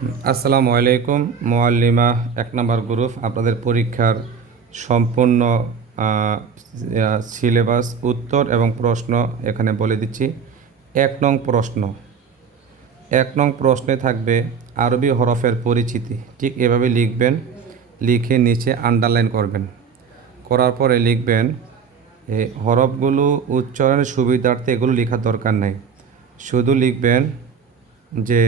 আসসালামু আলাইকুম, মোয়াল্লিমা, এক নম্বর গ্রুপ। আপনাদের পরীক্ষার সম্পূর্ণ সিলেবাস, উত্তর এবং প্রশ্ন এখানে বলে দিচ্ছি। এক নং প্রশ্ন। এক নং প্রশ্নে থাকবে আরবি হরফের পরিচিতি। ঠিক এভাবে লিখবেন, লিখে নিচে আন্ডারলাইন করবেন। করার পরে লিখবেন এই হরফগুলো উচ্চারণের সুবিধার্থে এগুলো লেখার দরকার নাই। শুধু লিখবেন যে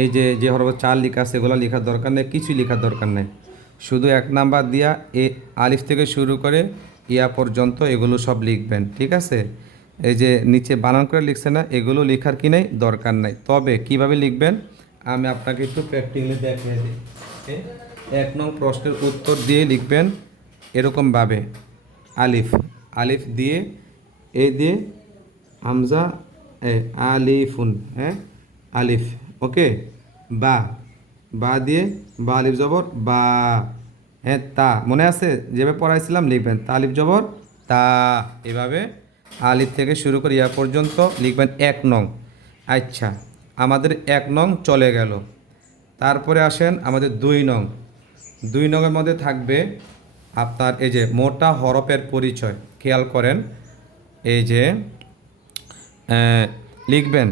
এই যে যে হরফ চার লেখা আছে, এগুলো লেখার দরকার নেই কিছুই লেখার দরকার নেই। শুধু এক নাম্বার দিয়া এ আলিফ থেকে শুরু করে ইয়া পর্যন্ত এগুলো সব লিখবেন, ঠিক আছে? এই যে নিচে বানান করে লিখছে না, এগুলো লেখার কি নেই? দরকার নাই। তবে কীভাবে লিখবেন? আমি আপনাকে একটু প্র্যাকটিক্যালি দেখিয়ে দিই। এক নং প্রশ্নের উত্তর দিয়ে লিখবেন এরকমভাবে আলিফ আলিফ দিয়ে, এ দিয়ে, হামজা, এ, আলিফুন হ্যাঁ? আলিফ। ওকে? বা। বা দিয়ে বা আলিফ জবর, বা। হ্যাঁ তা। মনে আছে? যেভাবে পড়াইছিলাম লিখবেন তা আলিফ জবর, তা। এভাবে আলিফ থেকে শুরু করে ইয়া পর্যন্ত লিখবেন এক নং। আচ্ছা আমাদের এক নং চলে গেল। তারপরে আসেন আমাদের দুই নং। দুই নংয়ের মধ্যে থাকবে আপনার এই যে মোটা হরফের পরিচয়। খেয়াল করেন, এই যে লিখবেন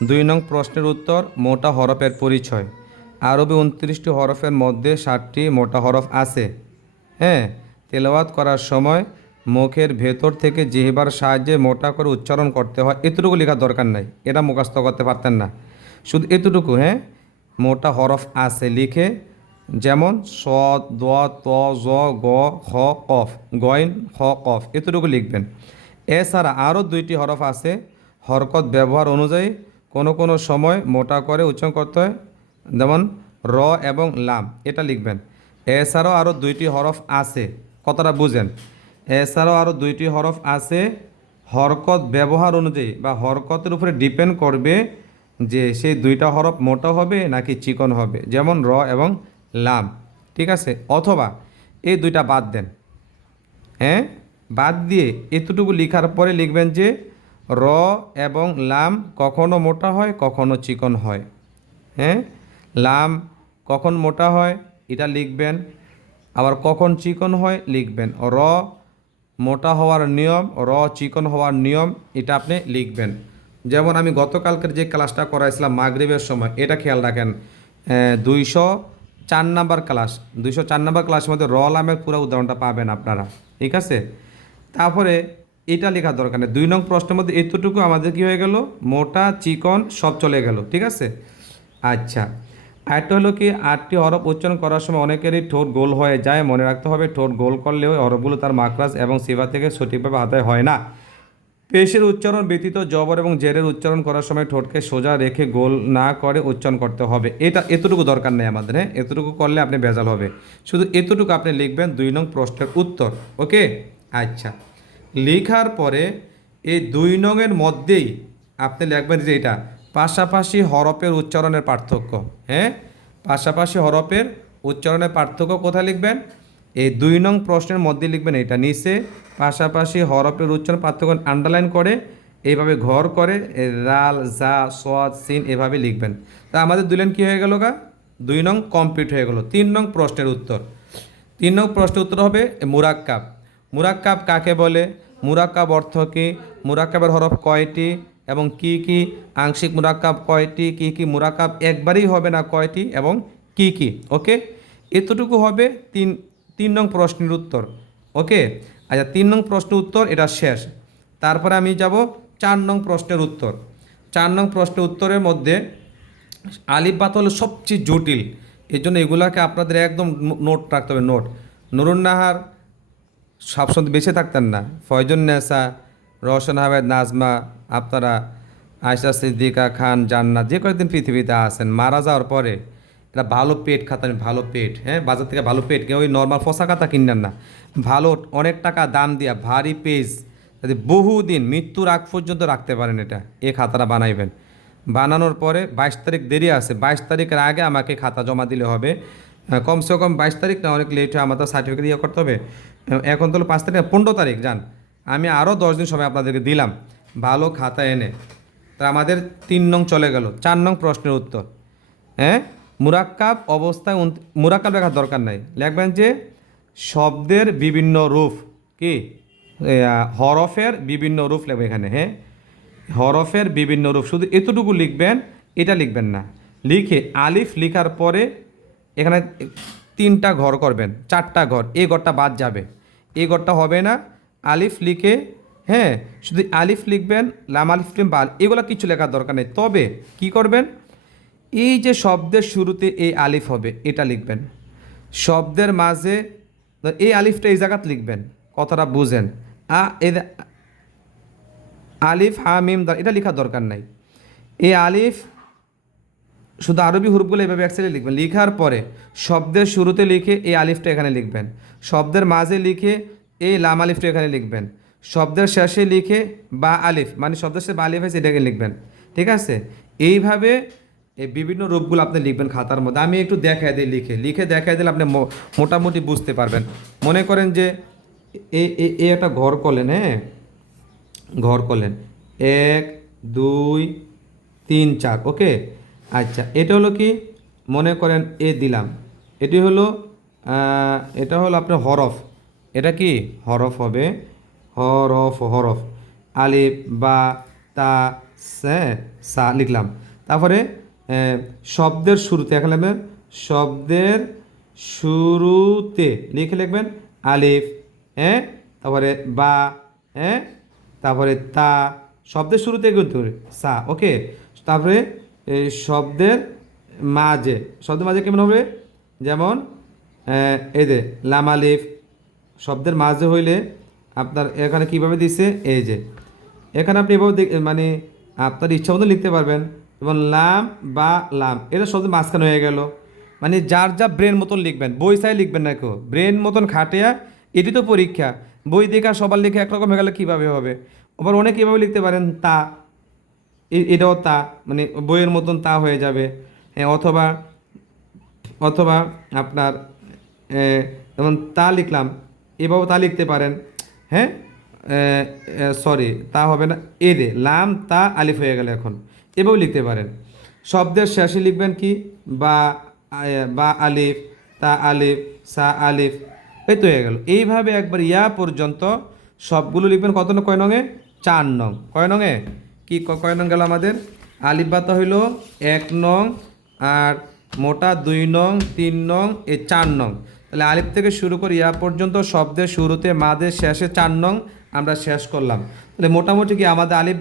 দুই নং প্রশ্নের উত্তর, মোটা হরফের পরিচয়। আরবি উনত্রিশটি হরফের মধ্যে ষাটটি মোটা হরফ আছে। হ্যাঁ তেলাওয়াত করার সময় মুখের ভেতর থেকে জিহবার সাহায্যে মোটা করে উচ্চারণ করতে হয়। এতটুকু লেখার দরকার নাই, এটা মুখস্থ করতে পারতেন না। শুধু এতটুকু হ্যাঁ? মোটা হরফ আছে লিখে, যেমন স দ, ত, জ, গ, খ, কফ, গইন, খ, কফ, এতটুকু লিখবেন। এছাড়া আরও দুইটি হরফ আছে, হরকত ব্যবহার অনুযায়ী কোনো কোনো সময় মোটা করে উচ্চারণ করতে হয়, যেমন র এবং লাম, এটা লিখবেন। এছাড়াও আরও দুইটি হরফ আছে কতটা বুঝেন। এছাড়াও আরও দুইটি হরফ আছে, হরকত ব্যবহার অনুযায়ী বা হরকতের উপরে ডিপেন্ড করবে যে সেই দুইটা হরফ মোটা হবে নাকি চিকন হবে, যেমন র এবং লাম, ঠিক আছে? অথবা এই দুইটা বাদ দেন। হ্যাঁ? বাদ দিয়ে এতটুকু লেখার পরে লিখবেন যে র এবং লাম কখনো মোটা হয়, কখনো চিকন হয়। হ্যাঁ? লাম কখন মোটা হয়, এটা লিখবেন। আবার কখন চিকন হয়, লিখবেন। র মোটা হওয়ার নিয়ম, র চিকন হওয়ার নিয়ম, এটা আপনি লিখবেন। যেমন আমি গতকালকের যে ক্লাসটা করাইছিলাম মাগরিবের সময়, এটা খেয়াল রাখেন। দুইশো চার নাম্বার ক্লাস, দুইশো চার নাম্বার ক্লাসের মধ্যে র লামের পুরো উদাহরণটা পাবেন আপনারা। ঠিক আছে? তারপরে এটা লেখার দরকার নেই। দুই নং প্রশ্নের মধ্যে এতটুকু আমাদের কি হয়ে গেল? মোটা, চিকন, সব চলে গেল, ঠিক আছে? আচ্ছা। আরেকটা হলো কি, আটটি হরফ উচ্চারণ করার সময় অনেকেরই ঠোঁট গোল হয়ে যায়। মনে রাখতে হবে, ঠোঁট গোল করলেও হরফগুলো তার মাকরাজ এবং সেবা থেকে সঠিকভাবে আদায় হয় না। পেশের উচ্চারণ ব্যতীত, জবর এবং জেরের উচ্চারণ করার সময় ঠোঁটকে সোজা রেখে গোল না করে উচ্চারণ করতে হবে। এটা এতটুকু দরকার নেই আমাদের হ্যাঁ? এতটুকু করলে আপনি বেজাল হবে। শুধু এতটুকু আপনি লিখবেন দুই নং প্রশ্নের উত্তর, ওকে? আচ্ছা। লেখার পরে এই দুই নংয়ের মধ্যেই আপনি লিখবেন যে এটা, পাশাপাশি হরফের উচ্চারণের পার্থক্য হ্যাঁ? পাশাপাশি হরফের উচ্চারণের পার্থক্য কোথায় লিখবেন? এই দুই নং প্রশ্নের মধ্যে লিখবেন এটা, নিচে পাশাপাশি হরফের উচ্চারণ পার্থক্য আন্ডারলাইন করে, এইভাবে ঘর করে রাল, জা, সদ, সিন এভাবে লিখবেন। তা আমাদের দুই লাইন কী হয়ে গেল গা? দুই নং কমপ্লিট হয়ে গেল। তিন নং প্রশ্নের উত্তর। তিন নং প্রশ্নের উত্তর হবে মুরাক্কাব। মুরাক্কাব কাকে বলে? মুরাক্কাব অর্থ কী? মুরাক্কাবের হরফ কয়টি? এবং কি কি? আংশিক মুরাক্কাব কয়টি? কি কি? মুরাক্কাব একবারই হবে না কয়টি? এবং কি কি? ওকে? এতটুকু হবে তিন তিন নং প্রশ্নের উত্তর। ওকে? আচ্ছা তিন নং প্রশ্ন উত্তর, এটা শেষ। তারপরে আমি যাব চার নং প্রশ্নের উত্তর। চার নং প্রশ্নের উত্তরের মধ্যে আলিফ বাত হলো সবচেয়ে জটিল। এই জন্য এগুলাকে আপনাদের একদম নোট রাখতে হবে, নোট। নুরুন্নাহার সবসময় বেঁচে থাকতেন না। ফয়জুন নেসা রওশন আহমেদ, নাজমা আপনারা আয়সা সিদ্দিকা খান, জান্নাত, যে কয়েকদিন পৃথিবীতে আসেন মারা যাওয়ার পরে এটা ভালো পেট খাতান, ভালো পেট হ্যাঁ বাজার থেকে ভালো পেট ওই নর্মাল ফসা খাতা কিনলেন না। ভালো অনেক টাকা দাম দিয়া ভারী পেজ বহুদিন মৃত্যুর আগ পর্যন্ত রাখতে পারেন এটা, এ খাতাটা বানাইবেন। বানানোর পরে বাইশ তারিখ দেরি আছে, বাইশ তারিখের আগে আমাকে খাতা জমা দিলে হবে। কমসে কম বাইশ তারিখ না, অনেক লেট হয় আমার তো সার্টিফিকেট ইয়ে করতে হবে। এখন তো পাঁচ তারিখ পনেরো তারিখ, যান। আমি আরও দশ দিন সময় আপনাদেরকে দিলাম। ভালো খাতা এনে। তা আমাদের তিন নং চলে গেল। চার নং প্রশ্নের উত্তর। হ্যাঁ? মুরাক্কাব অবস্থায় মুরাক্কাব লেখার দরকার নাই। লিখবেন যে, শব্দের বিভিন্ন রূপ। কি? হরফের বিভিন্ন রূপ লিখবে এখানে। হ্যাঁ? হরফের বিভিন্ন রূপ। শুধু এতটুকু লিখবেন, এটা লিখবেন না। লিখে আলিফ লিখার পরে এখানে তিনটা ঘর করবেন, চারটা ঘর এই ঘরটা বাদ যাবে। এই ঘরটা হবে না, আলিফ লিখে হ্যাঁ শুধু আলিফ লিখবেন, লাম আলিফ লিখবেন বাল এগুলো কিছু লেখার দরকার নেই। তবে কি করবেন? এই যে শব্দের শুরুতে এই আলিফ হবে, এটা লিখবেন। শব্দের মাঝে এই আলিফটা এই জায়গাত লিখবেন, কথাটা বুঝেন। আ, এ আলিফ হা মিম এটা লেখার দরকার নাই। এই আলিফ শুধু আরবি হুরুফগুলো এভাবে একসাথে লিখবেন। লিখার পরে শব্দের শুরুতে লিখে এই আলিফটা এখানে লিখবেন। শব্দের মাঝে লিখে এই লাম আলিফটা এখানে লিখবেন। শব্দের শেষে লিখে বা আলিফ মানে শব্দের শেষে বা আলিফ এটাকে লিখবেন। ঠিক আছে? এইভাবে এই বিভিন্ন রূপগুলো আপনি লিখবেন খাতার মধ্যে। আমি একটু দেখাই দিই লিখে। লিখে দেখাই দিলে আপনি মোটামুটি বুঝতে পারবেন। মনে করেন যে এ একটা ঘর করলেন হ্যাঁ? ঘর করলেন। এক, দুই, তিন, চার, ওকে? আচ্ছা এটা হলো কি? মনে করেন এ দিলাম। এটি হলো এটা হলো আপনার হরফ। এটা কি? হরফ হবে, হরফ হরফ। আলিফ, বা, তা, সে লিখলাম। তারপরে শব্দের শুরুতে, এখানে লিখবেন, শব্দের শুরুতে লিখে লিখবেন আলিফ হ্যাঁ তারপরে বা হ্যাঁ তারপরে তা। শব্দের শুরুতে কিন্তু সা, ওকে? তারপরে শব্দের মাঝে শব্দের মাঝে কেমন হবে? যেমন যে লামালিফ শব্দের মাঝে হইলে আপনার এখানে কীভাবে দিছে? এই যে। এখানে আপনি এভাবে মানে আপনার ইচ্ছা মতো লিখতে পারবেন। যেমন, লাম বা লাম, এটা শব্দের মাঝখানে হয়ে গেল। মানে যার যা ব্রেন মতন লিখবেন, বই চাই লিখবেন না কেউ। ব্রেন মতন খাটিয়া এটি তো পরীক্ষা। বই দেখা সবার লিখে একরকম হয়ে গেলে কীভাবে হবে? আবার অনেক এভাবে লিখতে পারেন, তা। এটাও তা মানে বইয়ের মতন তা হয়ে যাবে। অথবা অথবা আপনার যেমন তা লিখলাম, এভাবে তা লিখতে পারেন। হ্যাঁ সরি, তা হবে না, এ দে, লাম, তা, আলিফ হয়ে গেল এখন। এভাবেও লিখতে পারেন। শব্দের শেষে লিখবেন কি? বা বা, আলিফ, তা, আলিফ, সা, আলিফ, এই তো হয়ে গেল। এইভাবে একবার ইয়া পর্যন্ত সবগুলো লিখবেন কত নং? কয় নঙে চার নং। কয় নঙে কি কয় নং গেল আমাদের? আলিফ বাতা হইল এক নং আর মোটা দুই নং, তিন নং, এ চার নং। তাহলে আলিফ থেকে শুরু করে ইয়া পর্যন্ত শব্দের শুরুতে মাদের শেষে চার নং আমরা শেষ করলাম। তাহলে মোটামুটি কি আমাদের আলিফ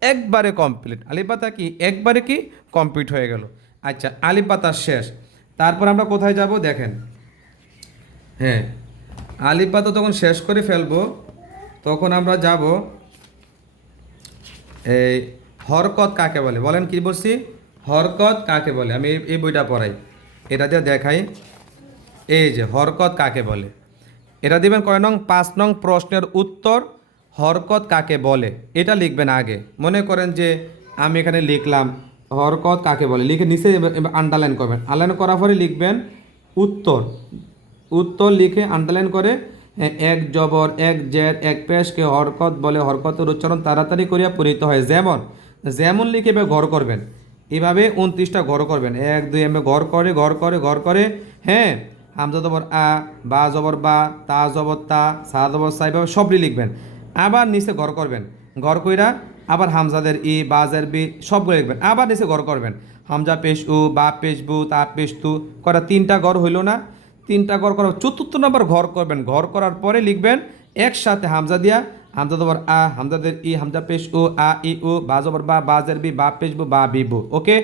একবারে কমপ্লিট আলিফ কি? একবারে কি? কমপ্লিট হয়ে গেল। আচ্ছা আলিফ শেষ। তারপর আমরা কোথায় যাব? দেখেন। হ্যাঁ আলিফ বাতা তখন শেষ করে ফেলব। তখন আমরা যাব এই হরকত কাকে বলে? বলেন কি বলছি? হরকত কাকে বলে? আমি এই- বইটা পড়াই। এটা দিয়ে দেখাই। এই যে হরকত কাকে বলে? এটা দিবেন কয় নং? পাঁচ নং প্রশ্নের উত্তর হরকত কাকে বলে? এটা লিখবেন আগে। মনে করেন যে আমি এখানে লিখলাম হরকত কাকে বলে? লিখে নিচে আন্ডারলাইন করবেন। আন্ডারলাইন করার পরে লিখবেন উত্তর। উত্তর লিখে আন্ডারলাইন করে এক জবর, এক জের, এক পেশকে হরকত বলে হরকতের উচ্চারণ তাড়াতাড়ি করিয়া পরিহিত হয়। যেমন যেমন লিখে এবার ঘর করবেন। এভাবে উনত্রিশটা ঘর করবেন। এক, দুই এমএ ঘর করে ঘর করে ঘর করে। হ্যাঁ হামজা জবর আ, বা জবর বা, তা জবর তা, সা জবর সা, এভাবে সবটি লিখবেন। আবার নিচে ঘর করবেন। ঘর কইরা আবার হামজাদের ই বাজের বি, সবগুলো লিখবেন। আবার নিচে ঘর করবেন। হামজা পেশ উ, বা পেশ বু, তা পেশ তু করা তিনটা ঘর হইল না। তিনটা ঘর করার চতুর্থ নম্বর ঘর করবেন। ঘর করার পরে লিখবেন একসাথে হামজা দিয়া, হামজা দবর আ হামজাদের ই, হামজা পেশ ও, আ, ই, ও, বা জবর বা বাজের বি, বা পেশ বু, বা বিবু ওকে?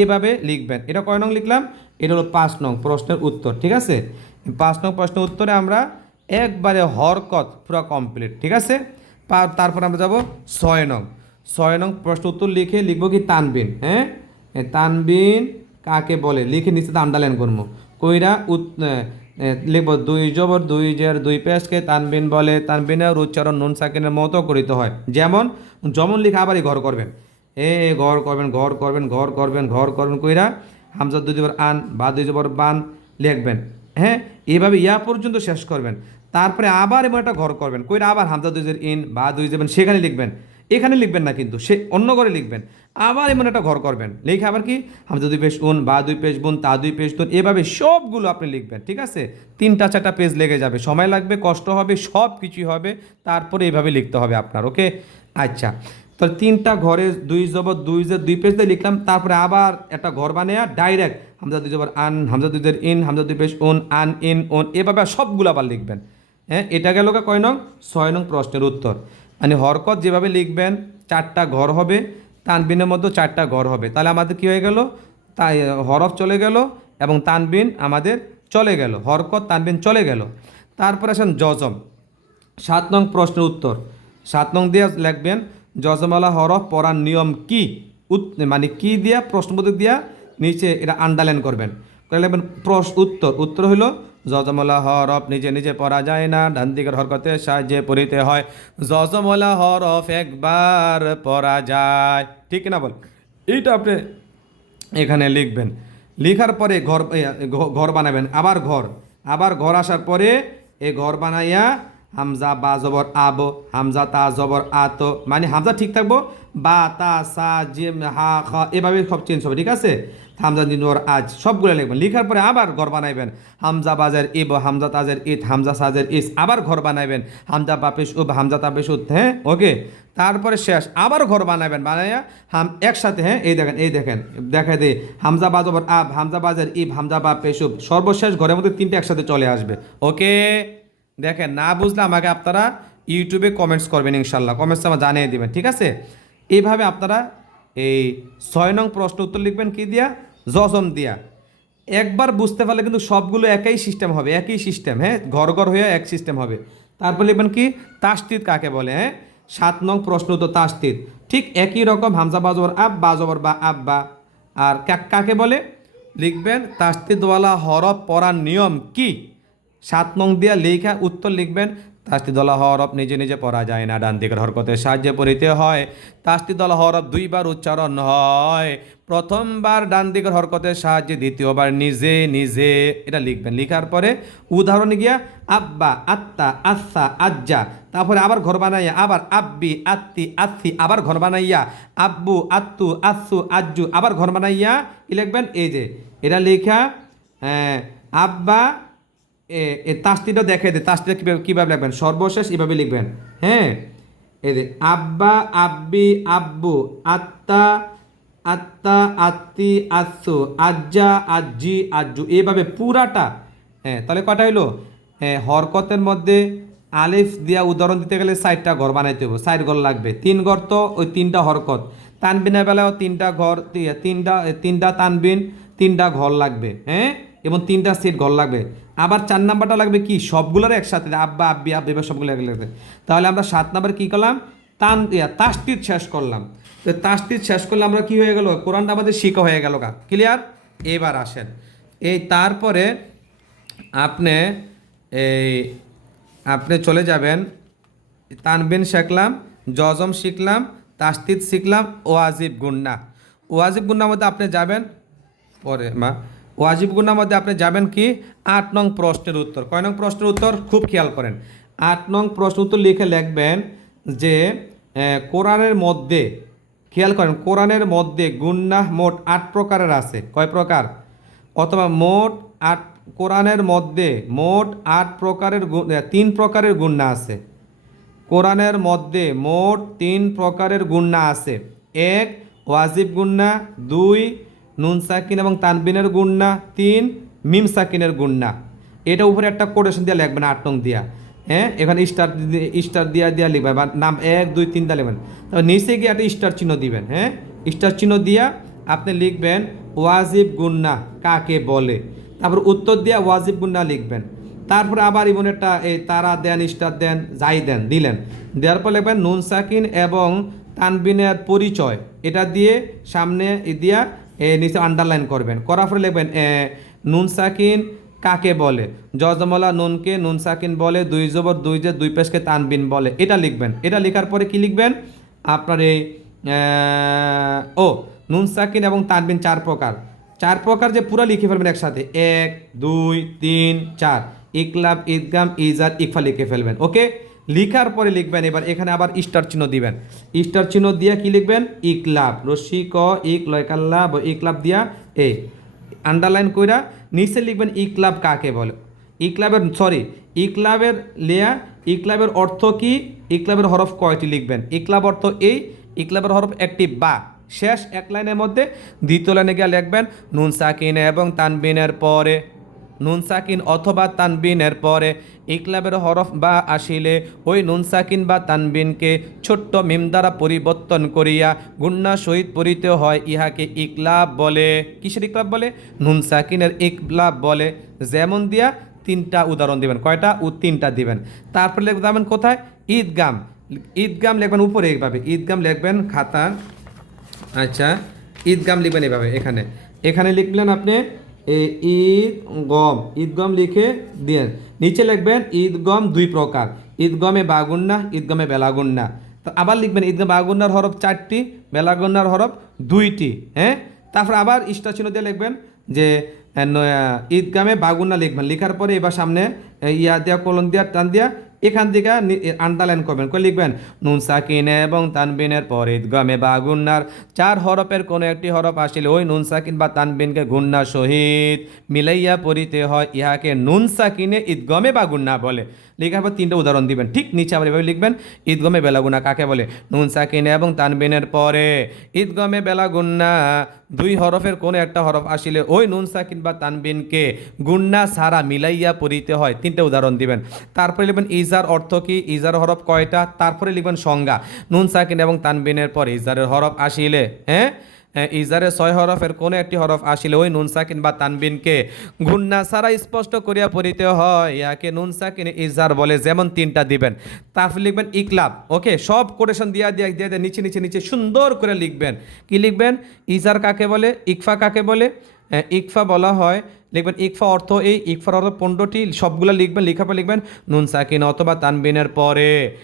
এভাবে লিখবেন। এটা কয় নং লিখলাম? এটা হলো পাঁচ নং প্রশ্নের উত্তর, ঠিক আছে? পাঁচ নং প্রশ্নের উত্তরে আমরা একবারে হরকত পুরো কমপ্লিট, ঠিক আছে? তারপর আমরা যাব ছয় নং। ছয় নং প্রশ্ন উত্তর লিখে লিখব কি তানবিন হ্যাঁ? তানবিন কাকে বলে? লিখে নিচে আন্ডারলাইন করব কইরা লিখব, দুই জবর, দুই জের, দুই পেশকে, তানবিন বলে, তানবিনের উচ্চারণ নুন সাকিনের মতো করিত হয়। যেমন যেমন লিখে আবারই ঘর করবেন। এ, ঘর করবেন ঘর করবেন ঘর করবেন ঘর করবেন কইরা হামজা দুই জবর আন, বা দুই জবর বান লিখবেন। হ্যাঁ এইভাবে ইয়া পর্যন্ত শেষ করবেন। তারপরে আবার এমন একটা ঘর করবেন, কইরা আবার হামজা দুই জের ইন, বা দুই যাবেন সেখানে লিখবেন। এখানে লিখবেন না কিন্তু, সে অন্য ঘরে লিখবেন। আবার এমন একটা ঘর করবেন। লিখে আবার কি? হামজা দুই পেশ উন, বা দুই পেশ বুন, তা দুই পেশ দুন, এভাবে সবগুলো আপনি লিখবেন, ঠিক আছে? তিনটা, চারটা পেজ লেগে যাবে। সময় লাগবে, কষ্ট হবে সব কিছুই হবে, তারপরে এইভাবে লিখতে হবে আপনার, ওকে? আচ্ছা তো তিনটা ঘরে দুই জবর, দুই যে দুই পেজ দিয়ে লিখলাম, তারপরে আবার একটা ঘর বানিয়ে ডাইরেক্ট হামজা দুই জবর আন, হামজা দুই ইন, হামজা দুই পেশ উন, আন, ইন, উন, এভাবে সবগুলো আবার লিখবেন। হ্যাঁ এটা গেল কয় নং? ছয় নং প্রশ্নের উত্তর। মানে হরকত যেভাবে লিখবেন, চারটা ঘর হবে, তানবিনের মধ্যে চারটা ঘর হবে। তাহলে আমাদের কি হয়ে গেল? তাই হরফ চলে গেল এবং তানবিন আমাদের চলে গেল। হরকত, তানবিন চলে গেল। তারপরে আসেন জজম। সাত নং প্রশ্নের উত্তর। সাত নং দিয়ে লিখবেন, জজমালা হরফ পড়ার নিয়ম কি? মানে কি দিয়া? প্রশ্নবোধক দিয়া নিচে এটা আন্ডারলাইন করবেন। করে লিখবেন প্রশ্ন, উত্তর। উত্তর হলো জজমলা হরফ নিজে নিজে পড়া যায় না, ডান দিকের হরকতের সাহায্যে পড়িতে হয়। জজমলা হরফ একবার পড়া যায়। ঠিক না বল? এইটা আপনি এখানে লিখবেন। লিখার পরে ঘর ঘর বানাবেন। আবার ঘর। আবার ঘর আসার পরে এই ঘর বানাইয়া হামজা বা জবর আব, হামজা তা জবর আত মানে হামজা ঠিক থাকব? বা, তা, সা, জিম, হা এভাবে সব চেঞ্জ হবে, ঠিক আছে? হামজা দিন আজ সবগুলো লিখবেন। লিখার পরে আবার ঘর বানাইবেন। হামজা, বাজার ইব হামজা, তাজের ইত হামজা, সাজের ইস আবার ঘর বানাইবেন। হামজা, বাপেশ, উব, হামজা, তাপেশ, উত হ্যাঁ? ওকে? তারপরে শেষ, আবার ঘর বানাবেন বানাইয়া হাম, একসাথে হ্যাঁ? এই দেখেন এই দেখেন দেখা দে হামজা, বাজবর, আব, হামজা, বাজার, ইব, হামজা বা পেশুব সর্বশেষ ঘরের মধ্যে তিনটে একসাথে চলে আসবে। ওকে? দেখেন, না বুঝলে আমাকে আপনারা ইউটিউবে কমেন্টস করবেন, ইনশাল্লাহ। কমেন্টস আমার জানিয়ে দিবেন, ঠিক আছে? এইভাবে আপনারা এই ছয় নং প্রশ্ন উত্তর লিখবেন কি দিয়া? জজম দিয়া। একবার বুঝতে পারলে কিন্তু সবগুলো একই সিস্টেম হবে, একই সিস্টেম হ্যাঁ? ঘর ঘর হয়ে এক সিস্টেম হবে। তারপর লিখবেন কি? তাস্তিদ কাকে বলে হ্যাঁ? সাত নং প্রশ্ন তো তাস্তিদ। ঠিক একই রকম হামজা বাজবর আব বাজবর বা আব্বা আর কাকে বলে? লিখবেন তাস্তিদওয়ালা হরফ পড়ার নিয়ম কি? সাত নং দিয়া লেখা উত্তর লিখবেন তাস্তিদলা হরফ নিজে নিজে পড়া যায় না ডান দিকের হরকতের সাহায্যে পড়িতে হয়। তাস্তিদলা হরফ দুইবার উচ্চারণ হয়। প্রথমবার ডান দিকের হরকতের সাহায্যে দ্বিতীয়বার নিজে নিজে। এটা লিখবেন। লিখার পরে উদাহরণে গিয়া আব্বা আত্মা আচ্ছা আজ্জা। তারপরে আবার ঘর বানাইয়া আবার আব্বি আত্মি আত্মি আবার ঘর বানাইয়া আব্বু আত্তু আচ্ছু আজ্জু আবার ঘর বানাইয়া কি লিখবেন? এই যে এটা লেখা আহ, আব্বা এ তাস্তিটা দেখে দে, তাস্তিটা কীভাবে কীভাবে লিখবেন? সর্বশেষ এভাবে লিখবেন। হ্যাঁ? এই যে, আব্বা, আব্বি, আব্বু আত্মা আত্মা আত্মি আত্সু আজ্জা, আজ্জি, আজ্জু এইভাবে পুরাটা। হ্যাঁ তাহলে কটা হইল? হ্যাঁ হরকতের মধ্যে আলিফ দিয়া উদাহরণ দিতে গেলে সাইডটা ঘর বানাইতে হবে সাইড ঘর লাগবে। তিন ঘর তো, ওই তিনটা হরকত। তানবিনের বেলাও তিনটা ঘর, তিনটা তিনটা তানবিন, তিনটা ঘর লাগবে। হ্যাঁ? এবং তিনটা সেট ঘর লাগবে। আবার চার নাম্বারটা লাগবে কি? সবগুলোর একসাথে। আব্বা, আব্বি আব্বি, এবার সবগুলো লাগবে। তাহলে আমরা সাত নাম্বার কী করলাম? তান তাস্তির শেষ করলাম। তো তাস্তির শেষ করলে আমরা কি হয়ে গেল? কোরআনটা আমাদের শিখা হয়ে গেল কা ক্লিয়ার এবার আসেন। এই তারপরে আপনি এই, আপনি চলে যাবেন। তানবিন শিখলাম, জজম শিখলাম, তাস্তিদ শিখলাম, ওয়াজিব গুন্না। ওয়াজিব গুন্নার মধ্যে আপনি যাবেন। পরে, মা ওয়াজিব গুন্নার মধ্যে আপনি যাবেন কি? আট নং প্রশ্নের উত্তর। কয় নং প্রশ্নের উত্তর? খুব খেয়াল করেন। আট নং প্রশ্ন উত্তর লিখে লিখবেন যে কোরআনের মধ্যে, খেয়াল করেন, কোরআনের মধ্যে গুন্নাহ মোট আট প্রকারের আছে। কয় প্রকার? অথবা মোট আট, কোরআনের মধ্যে মোট আট প্রকারের তিন প্রকারের গুন্না আছে। কোরআনের মধ্যে মোট তিন প্রকারের গুন্না আছে। এক, ওয়াজিব গুন্না। দুই নুন সাকিন এবং তানবিনের গুন্না, তিন মিম সাকিনের গুন্না। এটা উপরে একটা কোটেশন দিয়ে লিখবেন, আট নং দিয়া। হ্যাঁ এখানে স্টার স্টার দিয়া দিয়া লিখবেন, বা নাম এক, দুই, তিন দিয়ে লিখবেন। তবে নিচে গিয়ে একটা স্টার চিহ্ন দিবেন হ্যাঁ? স্টার চিহ্ন দিয়া আপনি লিখবেন, ওয়াজিব গুন্না, কাকে বলে? তারপর উত্তর দিয়া ওয়াজিব গুন্না লিখবেন। তারপর আবার ইমন একটা এই তারা দেন স্টার দেন, যাই দেন, দিলেন। দেওয়ার পর লিখবেন, নুন সাকিন এবং তানবিনের পরিচয়। এটা দিয়ে সামনে দিয়া নিচে আন্ডারলাইন করবেন। করার পরে লিখবেন নুন সাকিন কাকে বলে? জজমলা নুনকে নুন সাকিন বলে, দুই জবর দুই যে দুই পেশকে তানবিন বলে, এটা লিখবেন। এটা লেখার পরে কি লিখবেন? আপনার এই ও, নুন সাকিন এবং তানবিন চার প্রকার। চার প্রকার যে পুরো লিখে ফেলবেন একসাথে। এক, দুই, তিন, চার। ইকলাব, ঈদগাম, ইজার, ইকফা লিখে ফেলবেন। ওকে? লিখার পরে লিখবেন, এবার এখানে আবার স্টার চিহ্ন দিবেন। স্টার চিহ্ন দিয়ে কি লিখবেন? ইকলাব। রশ্মি ক ইক লয়কাল্লা বা ইকলাব দিয়া এ। আন্ডারলাইন কইরা নিচে লিখবেন ইকলাব কাকে বলে? ইকলাবের, সরি, ইকলাবের লেয়া, ইকলাবের অর্থ কি? ইকলাবের হরফ কয়টি লিখবেন? ইকলাব অর্থ এই, ইকলাবের হরফ একটি বা। শেষ এক লাইনের মধ্যে দ্বিতীয় লাইনে গিয়ে লিখবেন নুন সাকিন এবং তানবিনের পরে। নুন সাকিন অথবা তানবিনের পরে ইকলাবের হরফ বা আসিলে ওই নুন সাকিন বা তানবিনকে ছোট্ট মিম দ্বারা পরিবর্তন করিয়া গুন্না সহিত পরিতে হয়, ইহাকে ইকলাব বলে। কিসের ইকলাব বলে? নুন সাকিনের ইকলাব বলে। যেমন দিয়া তিনটা উদাহরণ দিবেন, কয়টা? ও তিনটা দিবেন। তারপরে লিখবেন কোথায়? ঈদগাম। ঈদগাম লিখবেন উপরে এইভাবে। ঈদগাম লিখবেন খাতা আচ্ছা ঈদগাম লিখবেন এভাবে এখানে। এখানে লিখলেন আপনি ঈদ গম ঈদগম লিখে দিয়ে নিচে লিখবেন ঈদগম দুই প্রকার। ঈদগমে বাগুন্না ঈদগমে বেলাগুন্না। তো আবার লিখবেন ঈদগম বাগুন্নার হরফ চারটি, বেলাগুন্নার হরফ দুইটি হ্যাঁ? তারপর আবার চিহ্ন দিয়ে লিখবেন যে ঈদগামে বাগুন্না লিখবেন। লেখার পরে এবার সামনে ইয়া দিয়া কলন দিয়া, টান দিয়া এখান থেকে আন্ডারলাইন করবেন করে লিখবেন। নুন সাকিন এবং তানবিনের পরে ঈদগামে বা গুন্নার। চার হরফের কোনো একটি হরফ আসলে ওই নুন সাকিন বা তানবিনকে গুন্না সহিত মিলাইয়া পড়িতে হয়। ইহাকে নুন সাকিনে ঈদগমে বা গুন্না বলে। লেখার পর তিনটা উদাহরণ দিবেন। ঠিক নিচে আবার এভাবে লিখবেন। ঈদগমে বেলাগুনা কাকে বলে? নুন সাকিন এবং তানবিনের পরে। ঈদগমে বেলাগুন্না দুই হরফের কোনো একটা হরফ আসিলে ওই নুন সাকিন বা তানবিনকে গুন্না সারা মিলাইয়া পড়িতে হয়। তিনটা উদাহরণ দিবেন। তারপরে লিখবেন ইজার অর্থ কি? ইজার হরফ কয়টা? তারপরে লিখবেন সংজ্ঞা। নুন, সাকিন এবং তানবিনের পর ইজারের হরফ আসিলে হ্যাঁ? ইজারে ছয় হরফের কোনো একটি হরফ আসিলে, ওই নুন, সাকিন বা তানবিনকে। গুন্না সারা স্পষ্ট করিয়া পড়িতে হয় ইয়াকে নুন, সাকিন, ইজার বলে যেমন তিনটা দিবেন। তারপর লিখবেন ইকলাব, ওকে? সব কোটেশন দিয়া দিয়া দিয়ে নিচে নিচে নিচে সুন্দর করে লিখবেন। কি লিখবেন? ইজার কাকে বলে? ইকফা কাকে বলে? ইকফা বলা হয়, লিখবেন, ইকফা অর্থ এই, ইকফার অর্থ পনেরোটি সবগুলো লিখবেন লেখার পর লিখবেন, নুন সাকিন অথবা তানবিনের পরে।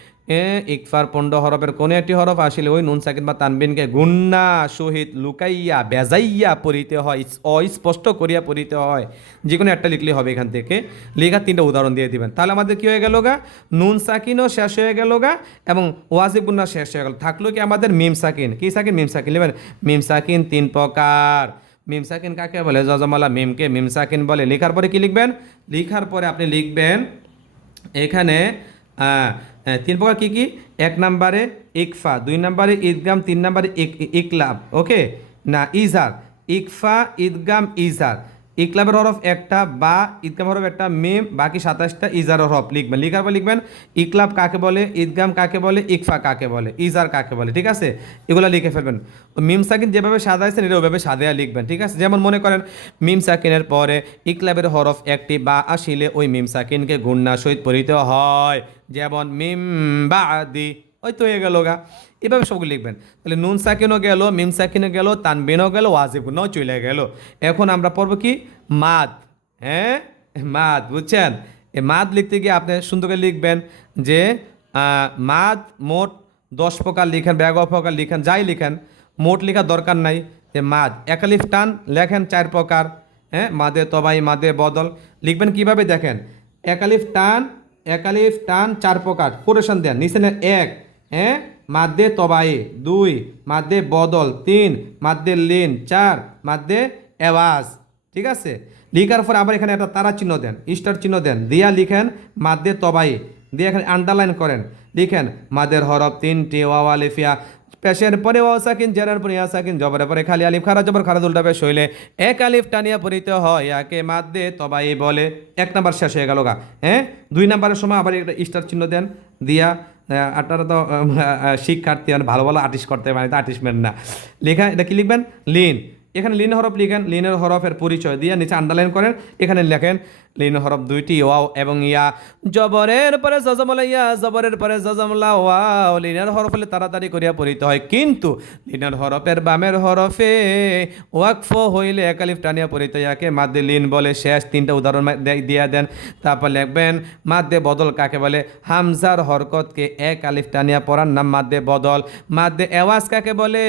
ইকফার পণ্ড হরফের কোনো একটি হরফ আসলে ওই নুন সাকিন বা তানবিনকে গুন্না সহিত লুকাইয়া, বেজাইয়া পড়িতে হয় অস্পষ্ট করিয়া পড়িতে হয়। যে কোনো একটা লিখলে হবে এখান থেকে। লেখা তিনটা উদাহরণ দিয়ে দিবেন। তাহলে আমাদের কী হয়ে গেল গা? নুন সাকিনও শেষ হয়ে গেল গা এবং ওয়াজিব গুন্না শেষ হয়ে গেল। থাকল কি আমাদের মিম সাকিন? কি সাকিন? মিম সাকিন। নেবেন মিম সাকিন তিন প্রকার। মিম সাকিন কাকে বলে? জজমালা মিমকে মিম সাকিন বলে। লেখার পরে কি লিখবেন? লেখার পরে আপনি লিখবেন এখানে তিন প্রকার কী কী? এক নম্বরে ইকফা, দুই নম্বরে ঈদগাম, তিন নম্বরে ইক- ইকলাব। ওকে? না ইজার ইকফা, ঈদগাম ইজার ইকলাবের হরফ একটা, বা ইদগাম হরফ একটা মেম বাকি সাতাশটা ইজার হরফ লিখবেন। লিখার পর লিখবেন, ইকলাব কাকে বলে, ঈদগাম কাকে বলে, ইকফা কাকে বলে, ইজার কাকে বলে, ঠিক আছে? এগুলো লিখে ফেলবেন। মিম সাকিন যেভাবে সাজাইছেন, এটা ওইভাবে সাজাইয়া লিখবেন, ঠিক আছে? যেমন মনে করেন, মিম সাকিনের পরে ইকলাবের হরফ একটি, বা আসিলে ওই মিম সাকিনকে গুন্না সহিত পড়িতে হয়। যেমন, মিম বা আদি ওই তো হয়ে গেল গা। এভাবে সবগুলো লিখবেন। তাহলে নুন সাকিনও গেল, মিম সাকিনও গেল, তানবিনও গেল ওয়াজিব গুণও চলে গেল। এখন আমরা পড়ব কি? মাদ। হ্যাঁ? মাদ, বুঝছেন? এই মাদ লিখতে গিয়ে আপনি সুন্দর করে লিখবেন যে মাদ মোট দশ প্রকার লিখেন, ব্যাগ প্রকার লিখেন, যাই লিখেন, মোট লেখার দরকার নাই। যে মাদ একালিফ টান, লেখেন চার প্রকার হ্যাঁ? মাদে তবাই, মাদে বদল। লিখবেন কীভাবে দেখেন? একালিফ টান একালিফ টান, চার প্রকার। কোরেশন দেন, নিচে এক হ্যাঁ মাদ্দে তবাই দুই মাদ্দে বদল, তিন মাদ্দে লিন, চার মাদ্দে এওয়াজ। ঠিক আছে? লিখার পর আবার এখানে একটা তারা চিহ্ন দেন, স্টার চিহ্ন দেন। দিয়া লিখেন মাদ্দে তবাই দিয়ে এখানে আন্ডারলাইন করেন। লিখেন মাদের হরফ তিনটি ওয়াওয়া লিফিয়া পেশের পরে ওয়া সাকিন, জেরার পরে ইয়া, সাকিন, জবরের পরে খালি আলিফ খারা জবর খারা উল্টা পেশ হইলে এক আলিফ টানিয়া পড়িতে হয় ইয়াকে মাদ্দে তবাই বলে। এক নাম্বার শেষ হয়ে গেল গা। হ্যাঁ দুই নাম্বারের সময় আবার একটা স্টার চিহ্ন দেন, দিয়া। আপনারা তো শিক্ষার্থী মানে ভালো ভালো আর্টিস্ট করতে পারেন আর্টিস্ট আর্টিস্টমেন্ট না। লেখা, এটা কি লিখবেন? লিন। এখানে লিন হরফ লিখেন, লিনের হরফের পরিচয় দিয়ে নিচে আন্ডারলাইন করেন, এখানে লেখেন লিন হরফ দুইটি ওয়াও এবং ইয়া। জবরের পরে জজমলা ইয়া, জবরের পরে জজমলা ওয়াও। লিনের হরফ হলে তাড়াতাড়ি করিয়া পড়িতে হয়। কিন্তু লিনের হরফের বামের হরফে ওয়াকফ হইলে একালিফ টানিয়া পড়িতে ইয়াকে মাদ্দে লিন বলে শেষ তিনটা উদাহরণ দিয়া দেন। তারপর লিখবেন মাদ্দে বদল কাকে বলে? হামজার হরকতকে এক আলিফ টানিয়া পড়ার নাম মাদ্দে বদল। মাদ্দে এওয়াজ কাকে বলে?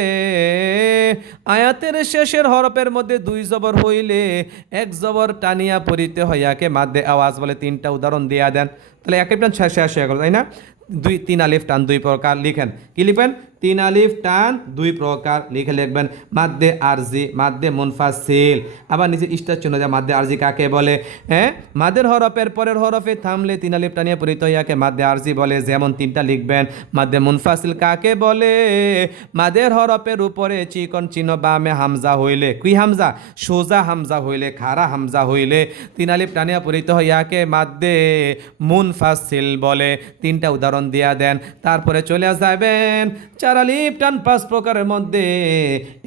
আয়াতের শেষের হরফের মধ্যে দুই জবর হইলে এক জবর টানিয়া পড়িতে হইয়াকে মাদ্দে আওয়াজ বলে তিনটা উদাহরণ দেয়া দেন। তাহলে এক শেষ হয়ে গেল তাই না? দুই, তিন আলিফ টান দুই প্রকার লিখেন। কি লিখবেন? তিন আলিফ টান দুই প্রকার লিখে লিখবেন। মাদ্দে আরজি, মাদ্দে মুনফাসিল আবার নিচে ইস্টার চিহ্ন যা মাদ্দে আরজি কাকে বলে? হ্যাঁ? মাদের হরফের পরের হরফে থামলে তিন আলিফ টানিয়ে পরিত ইয়াকে মাদ্দে আরজি বলে, যেমন তিনটা লিখবেন। মাদ্দে মুনফাসিল কাকে বলে? মাদের হরফের উপরে চিকন চিহ্ন বামে হামজা হইলে কি হামজা? সোজা হামজা হইলে খারা হামজা হইলে তিন আলিফ টানিয়া পরিত ইয়াকে মাদ্দে মুনফাসিল বলে। তিনটা উদাহরণ দিয়া দেন। তারপরে চলে যাবেন চার আলিফ টান পাঁচ প্রকারের মধ্যে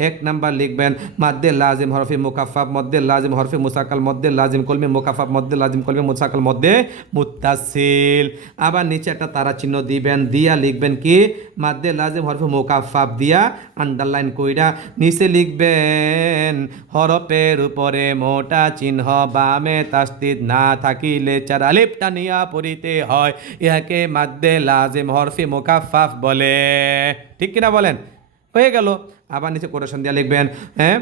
এক নাম্বার লিখবেন, মাদ্দে লাজিম হরফি মুকাফাফ মধ্যে লাজিম হরফি মুসাকাল মধ্যে লাজিম কলমি মুকাফাফ মধ্যে লাজিম কলমি মুসাকাল মধ্যে মুত্তাসিল আবার নিচে একটা তারা চিহ্ন দিবেন, দিয়া লিখবেন কি? মাদ্দে লাজিম হরফি মুকাফাফ দিয়া আন্ডারলাইন কইরা নিচে লিখবেন, হরফের উপরে মোটা চিহ্ন বামে তাস্তিদ না থাকিলে চার আলিফ টানিয়া পড়িতে হয়। ইহাকে মাদ্দে লাজিম হরফি মুকাফাফ বলে। ঠিক কিনা বলেন? হয়ে গেল। আবার নিচে কোটেশন দিয়ে লিখবেন হ্যাঁ?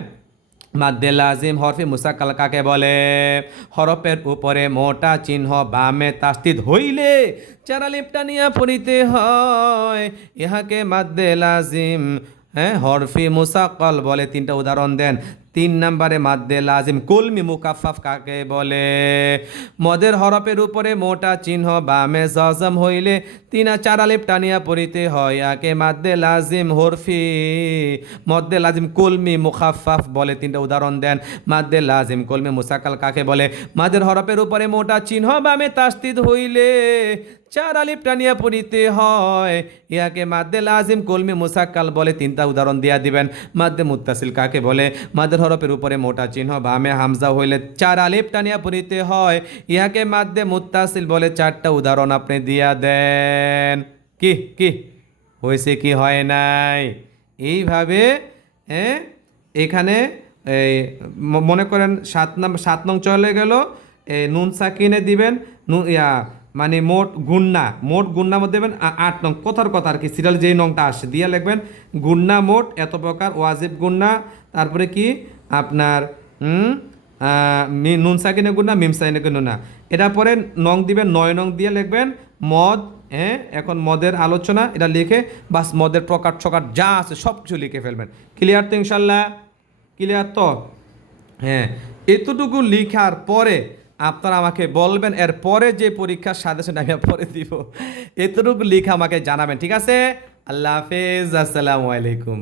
মাদ্দে লাজিম হরফি মুসাকাল কাকে বলে? হরফের উপরে মোটা চিহ্ন বামে তাস্তিদ হইলে চারা লিপটা নিয়ে পড়িতে হয়। ইহাকে মাদ্দে লাজিম হ্যাঁ? হরফি মুসাকল বলে তিনটা উদাহরণ দেন। তিন নম্বরে মাদ্দে লাজিম, কুলমি মুকাফাফ কাকে বলে? মদের হরফের উপরে মোটা চিহ্ন, বামে জজম হইলে তিনা চার আলিপ টানিয়া পড়িতে হয় ইয়াকে মাদ্দে লাজিম হরফি। মদ্দে লাজিম, কুলমি মুখাফাফ বলে তিনটা উদাহরণ দেন। মাদ্দে লাজিম, কুলমি মুসাকাল কাকে বলে? মাদের হরফের উপরে মোটা চিহ্ন, বামে তাস্তিদ হইলে চার আলিপ টানিয়া পড়িতে হয়। ইয়াকে মাদ্দে লাজিম কলমি মুসাক্কাল বলে তিনটা উদাহরণ দিয়া দিবেন। মাদ্দে মুত্তাসিল কাকে বলে? মাদের হরফের উপরে মোটা চিহ্ন, বামে হামজা হইলে চার আলিপ টানিয়া পড়িতে হয়। ইহাকে মাদ্দে মুত্তাসিল বলে চারটা উদাহরণ আপনি দিয়া দেন। কি কি? হয়েছে কি, হয় নাই? এইভাবে হ্যাঁ এখানে এই মনে করেন সাত নাম, সাত নং চলে গেল। নুন সাকিনে দিবেন। নুন ইয়া মানে মোট গুন্না মোট গুন্না মধ্যে দেবেন আট নং। কথার কথা আর কি, সিরিয়াল যেই নংটা আসে, দিয়ে লিখবেন, গুন্না মোট এত প্রকার, ওয়াজিব গুন্না, তারপরে কি, আপনার নুন সাকিনে গুন্না, মিম সাকিনে গুন্না এটা পরে নং দিবেন, নয় নং দিয়ে লিখবেন, মদ হ্যাঁ এখন মদের আলোচনা, এটা লিখে, বাস মদের প্রকার ছকার যা আছে সব কিছু লিখে ফেলবেন। ক্লিয়ার তো ইনশাল্লাহ? ক্লিয়ার তো? হ্যাঁ এতটুকু লিখার পরে আপনারা আমাকে বলবেন এর পরে যে পরীক্ষার সাজেশন আমি পরে দিব। এতটুকু লিখে আমাকে জানাবেন, ঠিক আছে? আল্লাহ হাফেজ, আসসালামু আলাইকুম।